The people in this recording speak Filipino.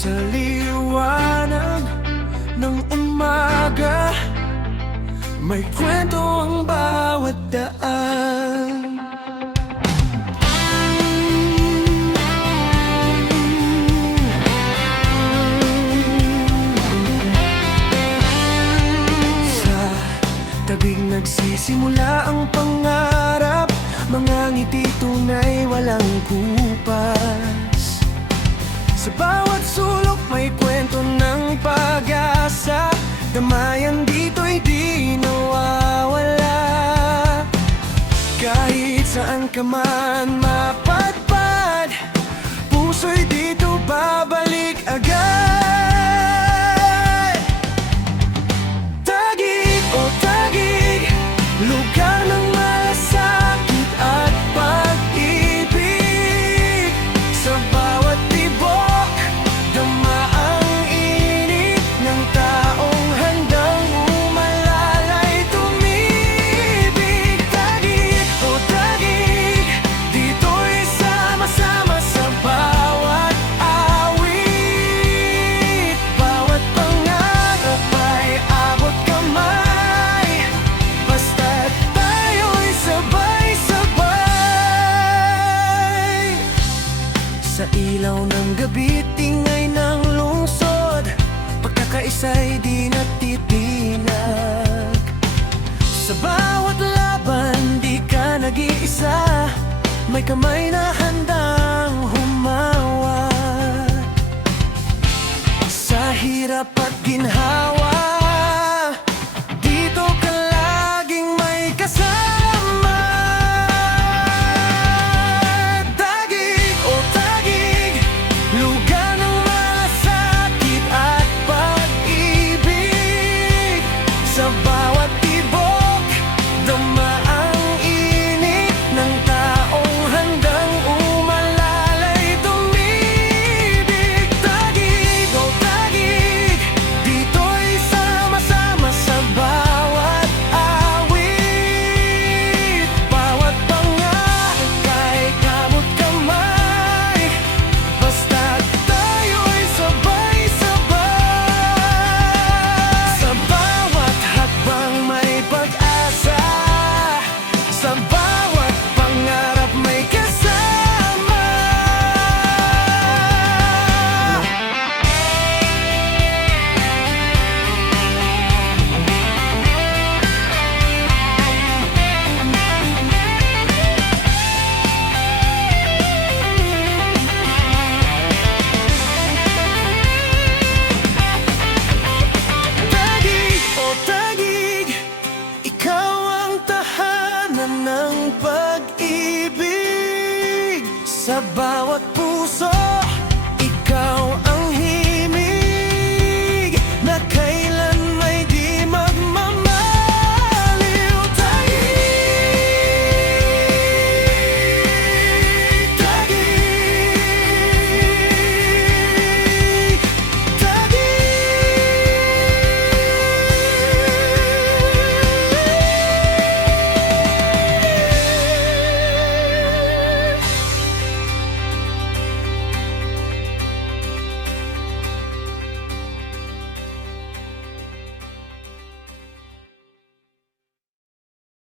Sa liwanag ng umaga, may kwento ang bawat daan. Sa tabig nagsisimula ang pangarap, mga ngiti tunay walang kupas. Sa bawat sulok may kwento ng pag-asa, damayan dito'y di nawawala. Kahit saan ka man mapadpad, puso'y dito babalik agad. Taguig o taguig, lugar ng malasakit at pag-ibig. Sa bawat tibok, dama ang init ng taong handang umalalay tumibig. Taguig o taguig, dito'y sama-sama sa bawat awit. Bawat pangarap ay abot kamay, basta't tayo'y sabay-sabay. Sa ilaw ng gabi, tingay ng lungsod, pagkakaisa'y di natitinag. Sa bawat laban, di ka nag-iisa, may kamay na handang humawak. Sa hirap at ginhawa, dito ka laging may kasama. Taguig o taguig, lugar ng malasakit at pag-ibig. Sa bawat tibok, dama ang init ng taong handang umalalay tumibig. Taguig o taguig, dito'y sama-sama sa bawat awit. Bawat pangarap ay kamot kamay, basta't tayo'y sabay-sabay. Sa bawat hakbang may pag-asa, sa bawat pangarap may kasama. Taguig o taguig, ikaw ang tahanan ng pag-ibig. Sa